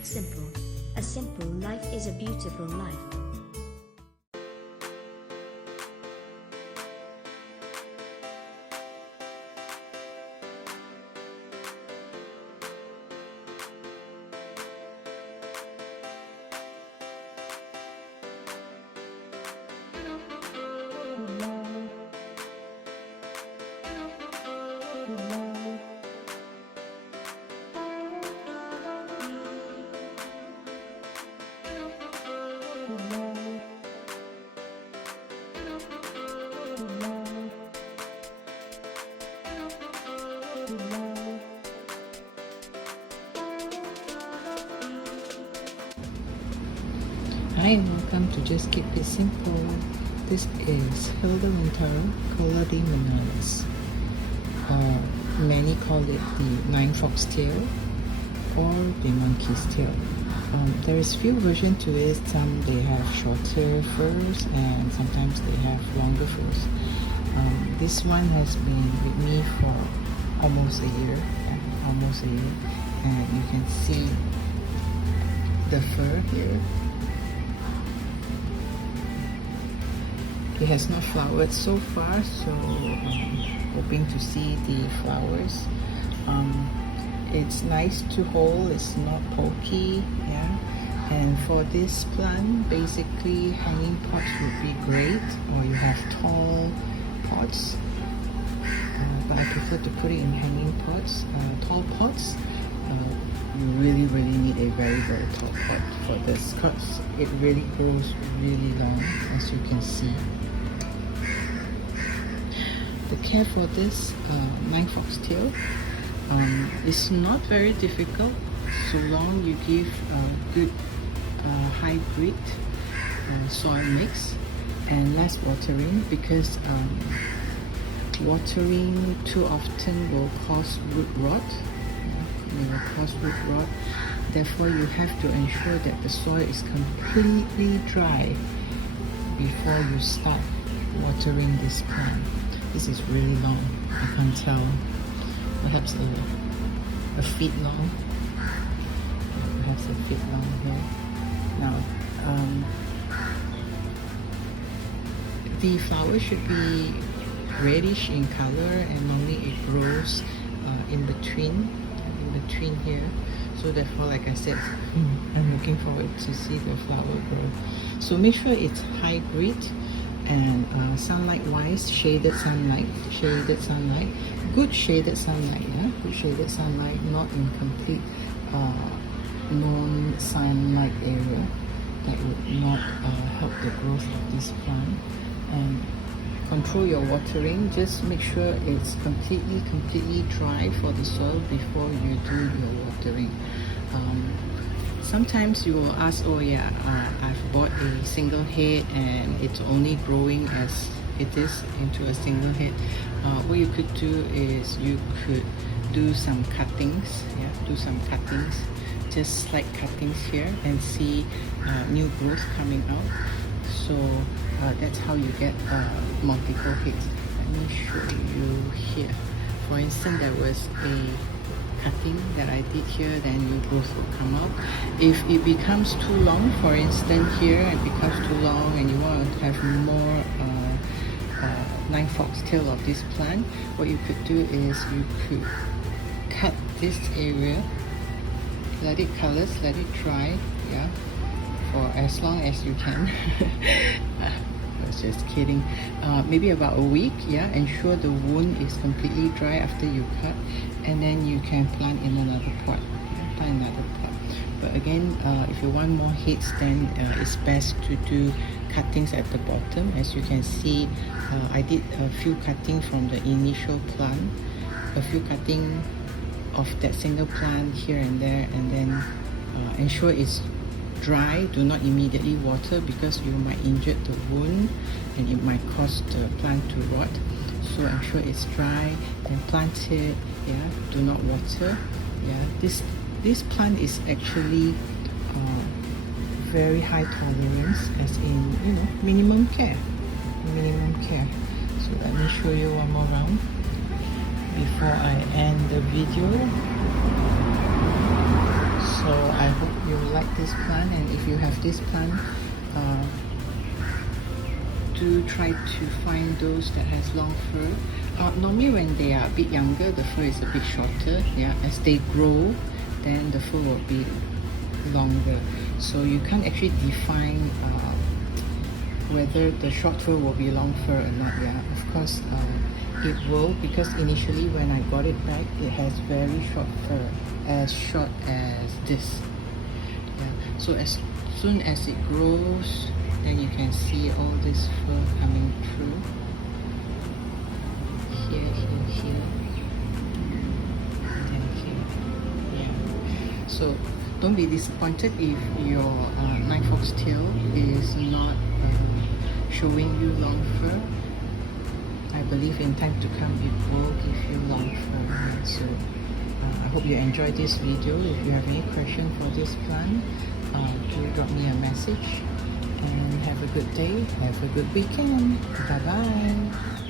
it simple. A simple life is a beautiful life. Hi, welcome to Just Keep It Simple. This is Hildewintera, Colademononis. Many call it the nine fox tail or the monkey's tail. There is few versions to it. Some they have shorter furs and sometimes they have longer furs. This one has been with me for almost a year, and you can see the fur here. It has not flowered so far, so hoping to see the flowers. It's nice to hold, it's not pokey, yeah. And for this plant, basically hanging pots would be great, or you have tall pots. But I prefer to put it in hanging pots, tall pots. You really need a very tall pot for this because it really grows really long, as you can see. The care for this nine foxtail is not very difficult so long you give a good hybrid soil mix and less watering, because watering too often will cause root rot. Therefore, you have to ensure that the soil is completely dry before you start watering this plant. This is really long, I can't tell, perhaps a feet long, here. Now, the flower should be reddish in color, and normally it grows in between here. So therefore, like I said, I'm looking forward to see the flower grow. So make sure it's hybrid. And sunlight wise, shaded sunlight, good shaded sunlight, yeah, good shaded sunlight, not in complete non-sunlight area. That would not help the growth of this plant. And control your watering. Just make sure it's completely dry for the soil before you do your watering. Sometimes you will ask, oh yeah, I've bought a single head and it's only growing as it is into a single head. What you could do is you could do some cuttings, just slight cuttings here, and see new growth coming out. So that's how you get multiple heads. Let me show you here. For instance, there was a cutting that I did here, then new growth will come out. If it becomes too long, for instance here, it becomes too long and you want to have more nine foxtail of this plant, what you could do is you could cut this area, let it colors, let it dry, yeah, for as long as you can. I was just kidding. Maybe about a week, yeah. Ensure the wound is completely dry after you cut, and then you can plant in another pot. But again, if you want more heads, then it's best to do cuttings at the bottom. As you can see, I did a few cutting from the initial plant, a few cutting of that single plant here and there, and then ensure it's dry. Do not immediately water because you might injure the wound and it might cause the plant to rot. So ensure it's dry, then plant it, yeah. Do not water, yeah. This plant is actually very high tolerance, as in, minimum care. So let me show you one more round before I end the video. So I hope you like this plant, and if you have this plant, do try to find those that has long fur. Normally when they are a bit younger, the fur is a bit shorter. Yeah, as they grow, then the fur will be longer. So you can't actually define whether the short fur will be long fur or not. Yeah, of course it will, because initially when I got it back, it has very short fur, as short as this. Yeah. So as soon as it grows, then you can see all this fur coming through. Here, and here. Yeah. So don't be disappointed if your night foxtail is not showing you long fur. I believe in time to come it will give you long fur. So I hope you enjoyed this video. If you have any question for this plant, do drop me a message. And have a good day, have a good weekend. Bye bye.